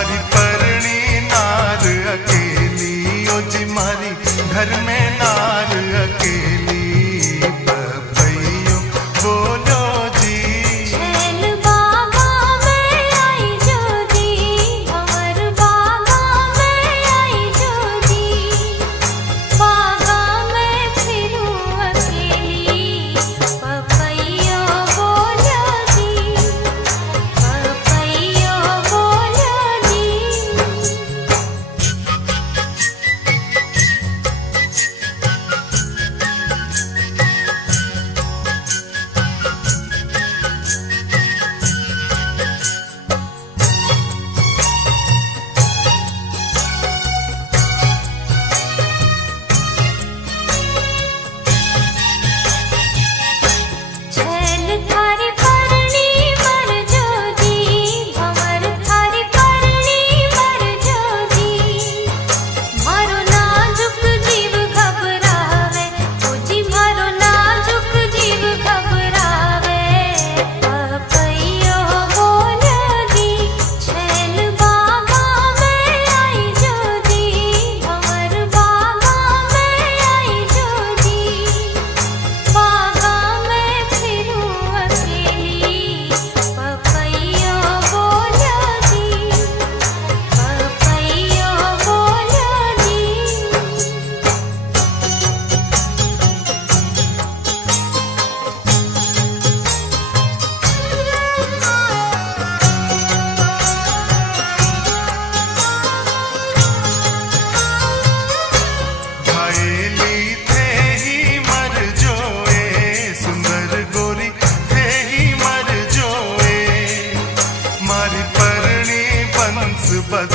मारी परणी नार अकेली, ओ जी मारी घर में नार अकेली, पपैयो बोलो जी। छैल बागा में आई जो जी, भंवर बागा में आई जो जी, बागा में फिरूं अकेली, पपैयो बोलो जी, पपैयो बोलो जी। छैल थारी परणी मर जो जी, भंवर थारी परणी मर जो जी, मारो नाजुक जीव घबरावे, ओ जी मारो नाजुक जीव घबरावे, पपैयो बोलो जी। छैल बागा में आई जो जी, भंवर बागा में आई जो जी, बागा में फिरूं अकेली, पपैयो बोलो जी, पपैयो बोलो जी। घायली थे ही मर जोए, सुंदर गोरी थे ही मर जोए, मारी परणी बंस बद